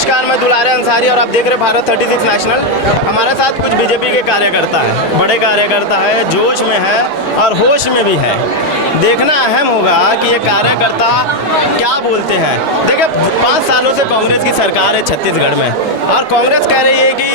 नमस्कार, मैं दुलारे अंसारी और आप देख रहे भारत 36 नेशनल। हमारे साथ कुछ बीजेपी के कार्यकर्ता हैं, बड़े कार्यकर्ता है, जोश में है और होश में भी है। देखना अहम होगा कि ये कार्यकर्ता क्या बोलते हैं। देखिए 5 सालों से कांग्रेस की सरकार है छत्तीसगढ़ में और कांग्रेस कह रही है कि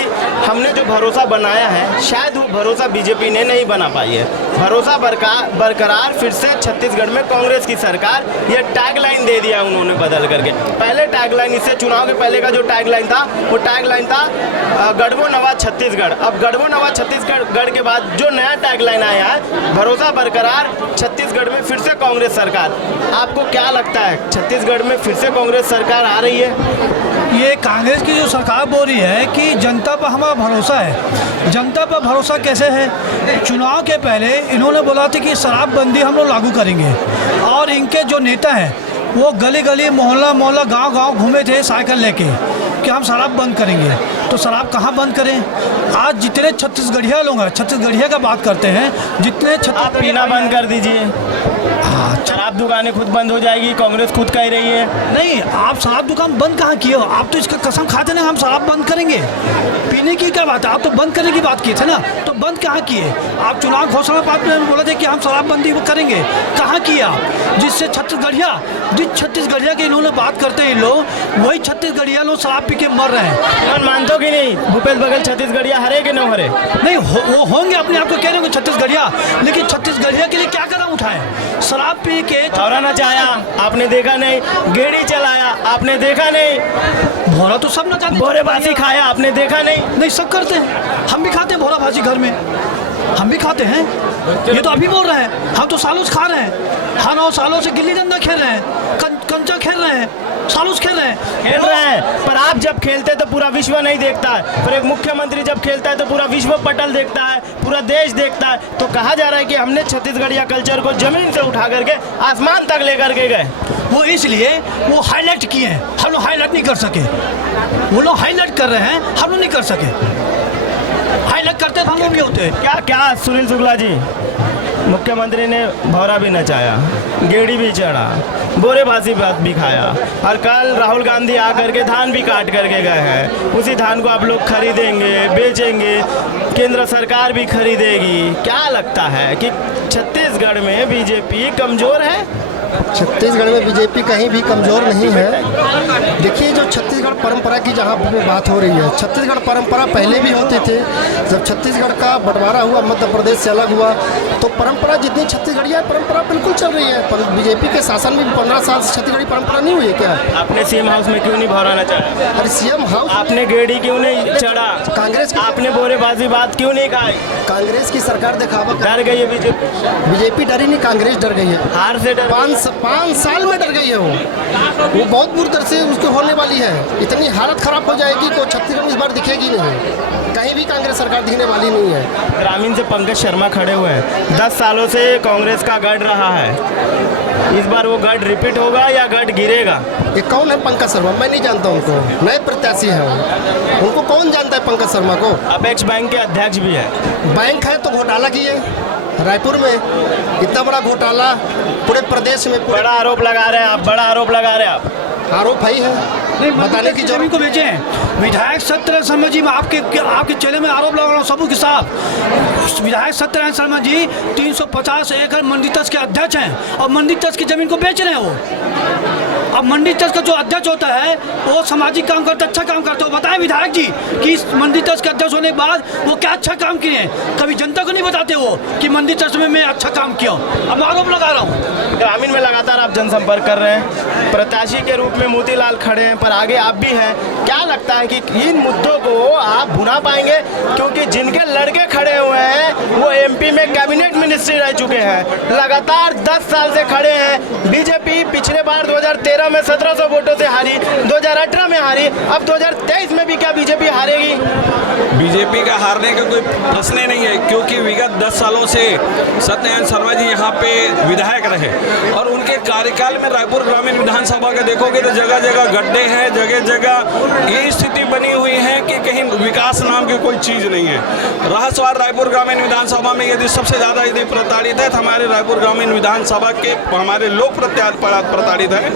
हमने जो भरोसा बनाया है शायद वो भरोसा बीजेपी ने नहीं बना पाई है। भरोसा बरकरार फिर से छत्तीसगढ़ में कांग्रेस की सरकार, ये टैगलाइन दे दिया उन्होंने बदल करके। पहले टैगलाइन, इससे चुनाव के पहले का जो टैगलाइन था वो टैगलाइन था गढ़वो नवा छत्तीसगढ़। अब गढ़वो नवा छत्तीसगढ़ के बाद जो नया टैगलाइन आया है भरोसा बरकरार छत्तीसगढ़ में फिर से कांग्रेस सरकार। आपको क्या लगता है छत्तीसगढ़ में फिर से कांग्रेस सरकार आ रही है? ये कांग्रेस की जो सरकार बोल रही है कि जनता पर हमारा भरोसा है। जनता पर भरोसा कैसे है? चुनाव के पहले इन्होंने बोला था कि शराबबंदी हम लोग लागू करेंगे और इनके जो नेता हैं वो गली गली मोहल्ला मोहल्ला गांव गांव घूमे थे साइकिल लेके कि हम शराब बंद करेंगे। तो शराब कहाँ बंद करें? आज जितने छत्तीसगढ़िया लोग हैं, छत्तीसगढ़िया का बात करते हैं, जितने आप पीना बंद कर दीजिए। शराब दुकानें खुद बंद हो जाएगी, कांग्रेस खुद कह रही है। नहीं, आप शराब दुकान बंद कहाँ किए हो? आप तो इसका कसम खाते ना हम शराब बंद करेंगे। पीने की क्या बात है? आप तो बंद करने की बात की थे ना, तो बंद कहाँ किए? आप चुनाव घोषणा पत्र में बोले थे कि हम शराबबंदी करेंगे, कहाँ किए आप? जिस छत्तीसगढ़िया की इन्होंने बात करते हैं लोग, वही छत्तीसगढ़िया लोग शराब पी के मर रहे हैं। मानते कि नहीं भूपेश बघेल छत्तीसगढ़िया हरे कि न हरे? नहीं वो होंगे, अपने आप को कह रहे होंगे छत्तीसगढ़िया, लेकिन छत्तीसगढ़िया के लिए क्या कदम उठाए? शराब पी के भौरा नचाया आपने देखा नहीं, गेड़ी चलाया आपने देखा नहीं, भौरा तो सब नचाते, भोरेबाजी खाया आपने देखा नहीं। नहीं, सब करते हैं, हम भी खाते हैं भौरा भाजी घर में, हम भी खाते हैं। ये तो अभी बोल रहे हैं, हम तो सालों से खा रहे हैं। हाँ 9 सालों से गिल्ली डंडा खेल रहे हैं, कंचा खेल रहे हैं, सालों से खेल रहे हैं। पर आप जब खेलते हैं तो पूरा विश्व नहीं देखता है, पर एक मुख्यमंत्री जब खेलता है तो पूरा विश्व पटल देखता है, पूरा देश देखता है। तो कहा जा रहा है कि हमने छत्तीसगढ़िया कल्चर को जमीन से उठा करके आसमान तक लेकर के गए। वो इसलिए वो हाईलाइट किए हैं, हम लोग हाईलाइट नहीं कर सके। वो लोग हाईलाइट कर रहे हैं, हम लोग नहीं कर सके। हाईलाइट करते तो हम लोग भी होते। क्या सुनील शुक्ला जी, मुख्यमंत्री ने भौरा भी नचाया, गेड़ी भी चढ़ा, बोरेबाजी बात भी खाया और कल राहुल गांधी आकर के धान भी काट करके गए हैं। उसी धान को आप लोग खरीदेंगे, बेचेंगे, केंद्र सरकार भी खरीदेगी। क्या लगता है कि छत्तीसगढ़ में बीजेपी कमज़ोर है? छत्तीसगढ़ में बीजेपी कहीं भी कमज़ोर नहीं है। देखिए जो छत्तीसगढ़ परंपरा की जहाँ पे बात हो रही है, छत्तीसगढ़ परंपरा पहले भी होते थे। जब छत्तीसगढ़ का बंटवारा हुआ, मध्य प्रदेश से अलग हुआ, तो परंपरा जितनी छत्तीसगढ़िया परंपरा बिल्कुल चल रही है। बीजेपी के शासन में 15 साल से छत्तीसगढ़ी परंपरा नहीं हुई है क्या? आपने सीएम हाउस में क्यों नहीं भौरा नचाया? अरे सीएम हाउस आपने गेड़ी क्यों नहीं चढ़ा? कांग्रेस आपने बोरेबाजी बात क्यों नहीं कहा? कांग्रेस की सरकार दिखावा डर गई है बीजेपी डरी नहीं, कांग्रेस डर गई है। हार से डर 5 साल में डर गई है वो बहुत बुरी तरह से उसको होने वाली है। इतनी हालत खराब हो जाएगी कि छत्तीसगढ़ में इस बार दिखेगी नहीं, कहीं भी कांग्रेस सरकार दिखने वाली नहीं है। ग्रामीण से पंकज शर्मा खड़े हुए हैं, 10 सालों से कांग्रेस का गढ़ रहा है। इस बार वो गढ़ रिपीट होगा या गढ़ गिरेगा? ये कौन है पंकज शर्मा? मैं नहीं जानता उनको, नए प्रत्याशी हैं उनको कौन जानता है पंकज शर्मा को? अपेक्स बैंक के अध्यक्ष भी है। बैंक है तो घोटाला किए रायपुर में, इतना बड़ा घोटाला पूरे प्रदेश में। बड़ा आरोप लगा रहे हैं आप, बड़ा आरोप लगा रहे हैं आप। आरोप है ही है, नहीं बताने की जमीन को बेचे हैं। विधायक सत्यनारायण शर्मा जी, मैं आपके चेले में आरोप लगा रहा हूँ सबू के साथ। विधायक सत्यनारायण शर्मा जी 350 एकड़ मंडी तस के अध्यक्ष हैं और मंडी तस की जमीन को बेच रहे हैं वो। अब मंडी तस का जो अध्यक्ष होता है वो सामाजिक काम करते, अच्छा काम करते हो। बताएं विधायक जी कि इस मंडी तस के अध्यक्ष होने के बाद वो क्या अच्छा काम किए हैं? कभी जनता को नहीं बताते वो कि मंडी तस में मैं अच्छा काम किया। अब आरोप लगा रहा हूँ। ग्रामीण में लगातार आप जनसंपर्क कर रहे हैं, प्रत्याशी के रूप में मोतीलाल खड़े हैं, पर आगे आप भी हैं। क्या लगता है कि इन मुद्दों को आप भुना पाएंगे? क्योंकि जिनके लड़के खड़े हुए हैं वो एमपी में कैबिनेट मिनिस्ट्री रह चुके हैं, लगातार 10 साल से खड़े हैं। बीजेपी पिछले बार 2013 में 1700 वोटों से हारी, 2018 में हारी, अब 2023 में भी क्या बीजेपी हारेगी? बीजेपी का हारने का कोई प्रश्न ही नहीं है, क्योंकि विगत 10 सालों से सत्यनारायण शर्मा जी यहाँ पे विधायक रहे और उनके कार्यकाल में रायपुर ग्रामीण विधानसभा का देखोगे तो जगह जगह गड्ढे हैं, जगह जगह ये स्थिति बनी हुई है कि कहीं विकास नाम की कोई चीज़ नहीं है। रहा सवाल रायपुर ग्रामीण विधानसभा में यदि सबसे ज़्यादा यदि प्रताड़ित है तो हमारे रायपुर ग्रामीण विधानसभा के हमारे लोग प्रताड़ित है।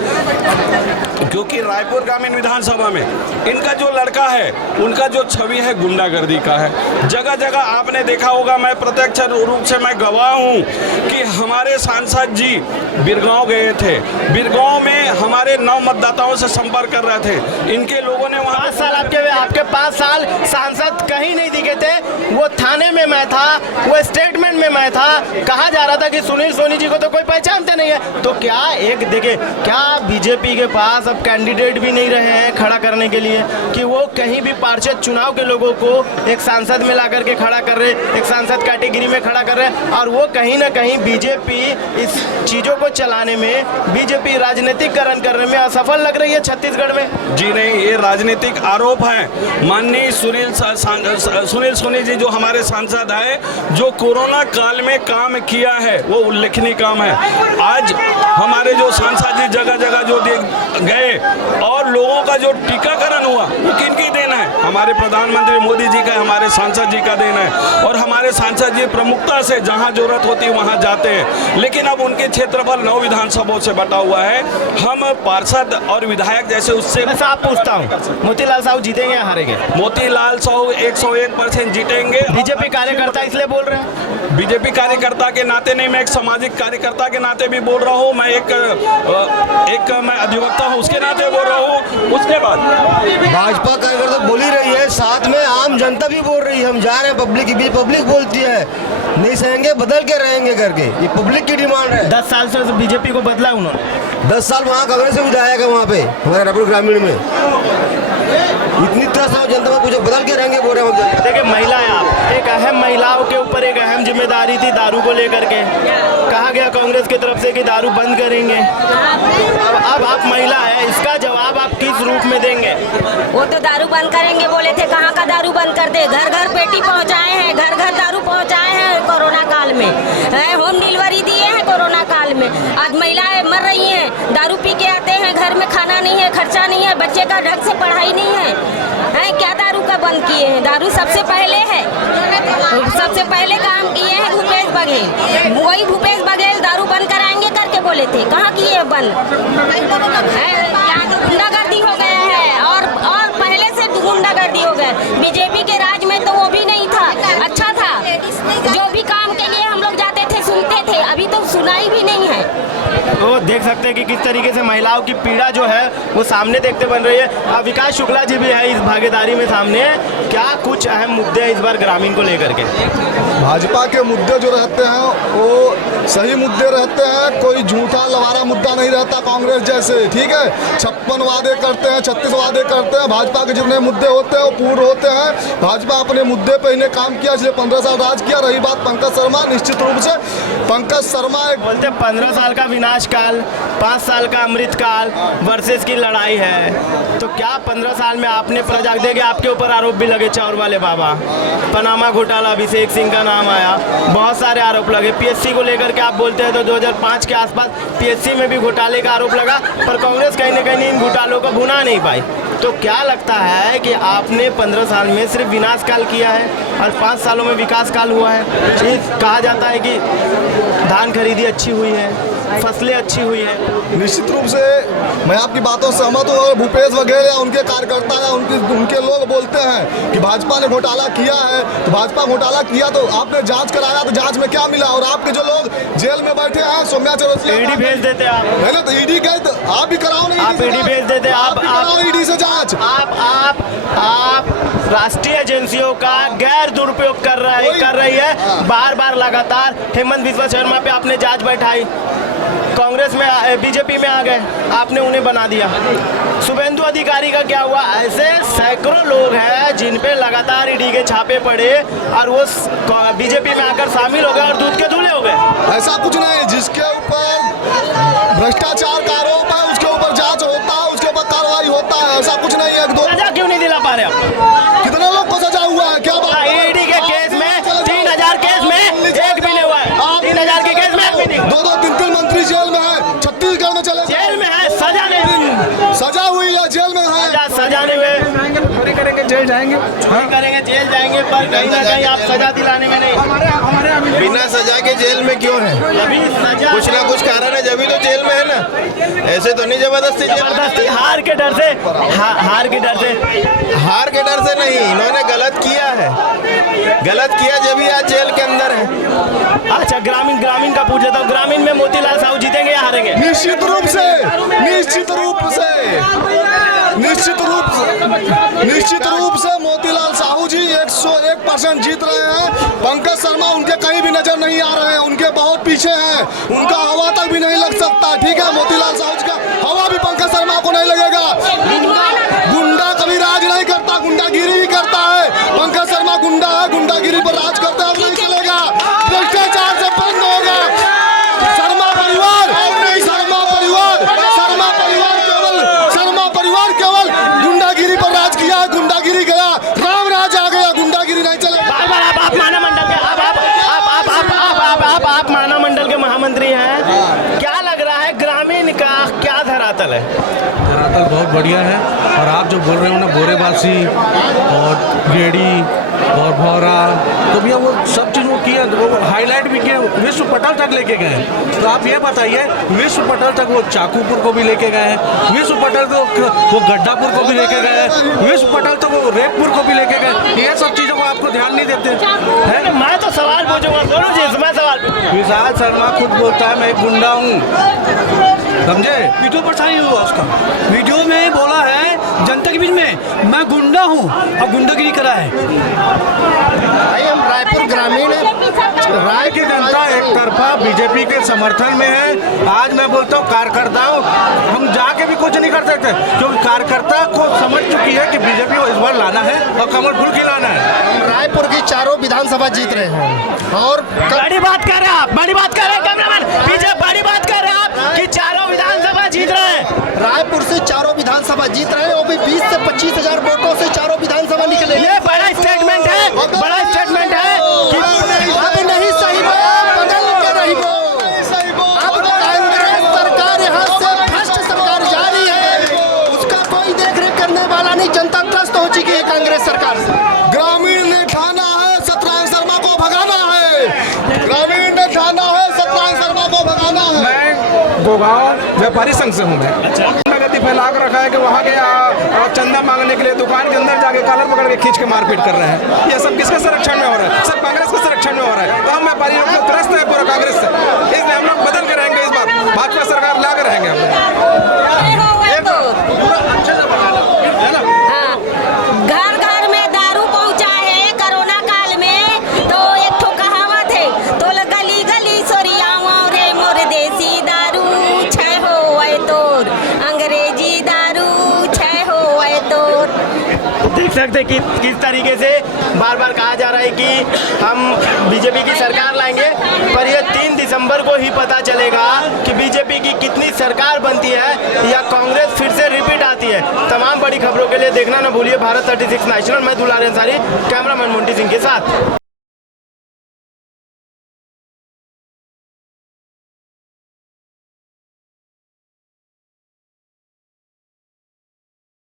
क्योंकि रायपुर ग्रामीण विधानसभा में इनका जो लड़का है उनका जो छवि है गुंडागर्दी का है। जगह जगह आपने देखा होगा, मैं प्रत्यक्ष रूप से मैं गवाह हूँ कि हमारे सांसद जी बिरगांव गए थे। बिरगांव में हमारे 9 मतदाताओं से संपर्क कर रहे थे। इनके लोगों ने वहाँ 5 साल आपके 5 साल सांसद कहीं नहीं दिखे थे। वो थाने में मैं था, वो स्टेटमेंट में मैं था। कहा जा रहा था कि सुनील सोनी जी को तो कोई पहचानते नहीं है। तो क्या एक देखिए, क्या बीजेपी के पास अब कैंडिडेट भी नहीं रहे हैं खड़ा करने के लिए कि वो कहीं भी पार्षद चुनाव के लोगों को एक सांसद में ला करके खड़ा कर रहे, एक सांसद कैटेगरी में खड़ा कर रहे, और वो कहीं ना कहीं बीजेपी इस चीज़ों को चलाने में, बीजेपी राजनीतिकरण करने में असफल लग रही है छत्तीसगढ़ में। जी नहीं, ये राजनीतिक आरोप हैं। माननीय सुनील सोनी जी जो हमारे सांसद है, जो कोरोना काल में काम किया है वो उल्लेखनीय काम है। आज हमारे जो सांसद जी जगह जगह जो गए और लोगों का जो टीकाकरण हुआ वो किनकी देन है? हमारे प्रधानमंत्री मोदी जी का, हमारे सांसद जी का देन है। और हमारे सांसद जी प्रमुखता से जहां जरूरत होती है वहां जाते हैं। लेकिन अब उनके क्षेत्रफल 9 विधानसभाओं से बटा हुआ है। हम पार्षद और विधायक जैसे उससे मैं साफ पूछता हूँ, मोतीलाल साहू जीतेंगे या हारेंगे? मोतीलाल साहू 101% जीतेंगे। बीजेपी कार्यकर्ता इसलिए बोल रहे हैं। बीजेपी कार्यकर्ता के नाते नहीं, मैं एक सामाजिक कार्यकर्ता के नाते भी बोल रहा हूँ। मैं एक मैं अधिवक्ता हूँ उसके नाते बोल रहा हूँ। उसके बाद भाजपा कार्यकर्ता बोल ही रही है, साथ में आम जनता भी बोल रही है। हम जा रहे हैं पब्लिक के बीच, पब्लिक बोलती है नहीं सहेंगे, बदल के रहेंगे करके। ये पब्लिक की डिमांड है। 10 साल से बीजेपी को बदला उन्होंने। 10 साल वहाँ कांग्रेस से विधायक है, वहाँ पे हमारे रायपुर ग्रामीण में इतनी तरह जनता में पूछो, बदल के रहेंगे बोल रहे हैं। देखिए, महिला है आप, एक अहम महिलाओं के ऊपर एक अहम जिम्मेदारी थी दारू को लेकर के। कहा गया कांग्रेस की तरफ से कि दारू बंद करेंगे। अब आप महिला है, इसका जवाब आप किस रूप में देंगे? वो तो दारू बंद करेंगे बोले थे, कहाँ का दारू बंद कर दे? घर घर पेटी पहुँचाए हैं, घर घर दारू पहुँचाए हैं कोरोना काल में, होम डिलीवरी दिए हैं कोरोना काल में। आज महिलाएं मर रही हैं, दारू पी के आते हैं, घर में खाना नहीं है, खर्चा नहीं है, बच्चे का ढंग से पढ़ाई नहीं है। क्या दारू का बंद किए हैं? दारू सबसे पहले है, सबसे पहले काम किए हैं भूपेश बघेल। वही भूपेश बघेल दारू बंद कराएंगे करके बोले थे, कहाँ किए बंद? यहाँ तो गुंडागर्दी हो गया है, और पहले से गुंडागर्दी हो गया। बीजेपी के राज में तो वो भी नहीं था, अच्छा था। जो भी काम के लिए हम लोग जाते थे सुनते थे, अभी तो सुनाई भी नहीं है। तो देख सकते हैं कि किस तरीके से महिलाओं की पीड़ा जो है वो सामने देखते बन रही है। विकास शुक्ला जी भी है इस भागीदारी में सामने। क्या कुछ अहम मुद्दे हैं इस बार ग्रामीण को लेकर के? भाजपा के मुद्दे जो रहते हैं वो सही मुद्दे रहते हैं, कोई झूठा लवारा मुद्दा नहीं रहता कांग्रेस जैसे। ठीक है, 56 वादे करते हैं, 36 वादे करते हैं। भाजपा के जितने मुद्दे होते हैं वो पूर्ण होते हैं। भाजपा अपने मुद्दे पे इन्हें काम किया, इसलिए 15 साल राज किया। रही बात पंकज शर्मा, निश्चित रूप से पंकज शर्मा एक बोलते 15 साल का विनाश काल, 5 साल का अमृत काल वर्सेस की लड़ाई है। तो क्या 15 साल में आपने प्रजा देखिए, आपके ऊपर आरोप भी लगे, चाउर वाले बाबा, पनामा घोटाला, अभिषेक सिंह का नाम आया, बहुत सारे आरोप लगे। पीएससी को लेकर के आप बोलते हैं तो 2005 के आसपास पीएससी में भी घोटाले का आरोप लगा, पर कांग्रेस कहीं ना कहीं इन घोटालों को भुना नहीं पाई। तो क्या लगता है कि आपने 15 साल में सिर्फ विनाश काल किया है और 5 सालों में विकास काल हुआ है? कहा जाता है कि धान खरीदी अच्छी हुई है, फसलें अच्छी हुई है। निश्चित रूप से मैं आपकी बातों से सहमत हूँ। और भूपेश बघेल या उनके कार्यकर्ता या उनके लोग बोलते हैं कि भाजपा ने घोटाला किया है, तो भाजपा घोटाला किया तो आपने जांच कराया, तो जांच में क्या मिला? और आपके जो लोग जेल में बैठे हैं, सौम्या चौरसिया, ईडी भेज देते आप। मैंने तो ईडी गए, तो आप भी कराओ ना, आप ईडी भेज देते, आप ईडी से जांच। आप राष्ट्रीय एजेंसियों का गैर दुरुपयोग कर रही है। बार बार लगातार हेमंत बिस्वा शर्मा पे आपने जांच बैठाई, कांग्रेस में बीजेपी में आ गए, आपने उन्हें बना दिया। शुभेंदु अधिकारी का क्या हुआ? ऐसे सैकड़ों लोग हैं जिन पे लगातार ईडी के छापे पड़े और वो बीजेपी में आकर शामिल हो गए और दूध के धुले हो गए। ऐसा कुछ नहीं, जिसके ऊपर भ्रष्टाचार का आरोप है उसके ऊपर जांच होता है, उसके ऊपर कार्रवाई होता है। ऐसा कुछ नहीं है। सजा क्यों नहीं दिला पा रहे आप? कितने लोग को सजा हुआ है? क्या बात? ईडी के केस में 3000 केस में एक भी नहीं हुआ है। 3000 के केस में एक भी नहीं। 2-2, 3-3 मंत्री जेल में है, छत्तीसगढ़ में चले जेल में है, सजा नहीं, सजा हुई है, जेल में है। सजा नहीं हुए। जेल जाएंगे। चोरी करेंगे जेल जाएंगे, पर कहीं ना कहीं आप सजा दिलाने में नहीं। हमारे बिना सजा के जेल में क्यों है? अभी सजा कुछ ना कुछ कारण है, जब भी तो जेल में है ना। ऐसे तो नहीं जबरदस्ती जेल में। जबरदस्ती हार के डर से, हार के डर से, हार के डर से नहीं, इन्होंने गलत किया है, गलत किया जब ही आज जेल के अंदर है। अच्छा, ग्रामीण का पूछ लेता हूँ, ग्रामीण में मोतीलाल साहू जीतेंगे या हारेंगे? निश्चित रूप से, निश्चित रूप से मोतीलाल साहू जी 101% जीत रहे हैं। पंकज शर्मा उनके कहीं भी नजर नहीं आ रहे हैं, उनके बहुत पीछे हैं, उनका हवा तक भी नहीं लग सकता। ठीक है, मोतीलाल साहू जी का हवा भी पंकज शर्मा को नहीं लगेगा। गुंडा कभी राज नहीं करता, गुंडागिरी ही करता है। पंकज शर्मा गुंडा है, गुंडागिरी पर राज करता है, नहीं चलेगा। भ्रष्टाचार से बंद होगा। शर्मा परिवार केवल गुंडागिरी पर राज किया है, गुंडागिरी गया, राम राज आ गया, गुंडागिरी नहीं चलेगा। आप माना मंडल के आप माना मंडल के महामंत्री हैं, क्या लग रहा है ग्रामीण का क्या धरातल है? धरातल बहुत बढ़िया है। और आप जो बोल रहे हो ना, बोरेबासी और गेड़ी और भौरा, तो भैया वो सब चीज़ वो किया, वो हाईलाइट भी किया, विश्व पटल तक लेके गए हैं। तो आप ये बताइए, विश्व पटल तक वो चाकूपुर को भी लेके गए हैं, विश्व पटल तो वो गड्ढापुर को भी लेके गए हैं, विश्व पटल तो वो रेखपुर को भी लेके गए। ये सब चीज़ों को आपको ध्यान नहीं देते हैं। मैं तो सवाल पूछूंगा, दोनों जी मैं सवाल। विशाल शर्मा खुद बोलता है मैं एक गुंडा हूँ, समझे? वीडियो पर नहीं हुआ उसका, वीडियो में बोला है जनता के बीच में मैं गुंडा हूँ और गुंडागिरी करा है। भाई हम रायपुर ग्रामीण राय की जनता एक तरफा बीजेपी के समर्थन में है। आज मैं बोलता हूँ कार्यकर्ताओं, हम जाके भी कुछ नहीं कर सकते, क्योंकि कार्यकर्ता को समझ चुकी है कि बीजेपी को इस बार लाना है और कमल फूल खिलाना है। रायपुर की चारों विधानसभा जीत रहे हैं और बड़ी बात कर रहे हैं आप, बड़ी बात कर रहे हैं कैमरामैन पीछे, बड़ी बात कर रहे हैं आप कि चारों विधानसभा जीत रहे हैं। रायपुर से चारों विधानसभा जीत रहे हैं, वो भी 20 से 25 हजार वोटों से चारों विधानसभा निकले। ये बड़ा स्टेटमेंट है, बड़ा स्टेटमेंट है कि अब नहीं सही बदल के रही वो। अब कांग्रेस सरकार यहाँ से भ्रष्ट सरकार जारी है, उसका कोई देख रेख करने वाला नहीं, जनता त्रस्त हो चुकी है कांग्रेस सरकार से। ग्रामीण ने ठाना है सत्यनारायण शर्मा को भगाना है, ग्रामीण ने ठाना है सत्यनारायण शर्मा को भगाना है। मैं गोगांव व्यापारी संघ से हूँ। मैं गति फैला कर रखा है कि वहाँ के और चंदा मांगने के लिए दुकान के अंदर जाके कॉलर पकड़ के खींच के मारपीट कर रहे हैं। ये सब किसके संरक्षण में हो रहा है? सब कांग्रेस के संरक्षण में हो रहा है। तो हम व्यापारी लोग तो त्रस्त है पूरा कांग्रेस से, इसलिए हम लोग बदल के रहेंगे, इस बार भाजपा सरकार ला कर रहेंगे हम लोग। घर घर में दारू पहुंचा है कोरोना काल में, तो एक ठो कहावत है, तो गली गली सोरियावा रे मोर देसी दारू छय हो वै तोर, अंग्रेजी दारू छय हो वै तोर। देख सकते कि किस तरीके से बार बार कहा जा रहा है कि हम बीजेपी की सरकार लाएंगे, पर यह 3 दिसंबर को ही पता चलेगा कि बीजेपी की कितनी सरकार बनती है या कांग्रेस फिर से रिपीट आती है। तमाम बड़ी खबरों के लिए देखना न भूलिए भारत 36 नेशनल। मैं दुलारे अंसारी, कैमरामैन मुंटी सिंह के साथ।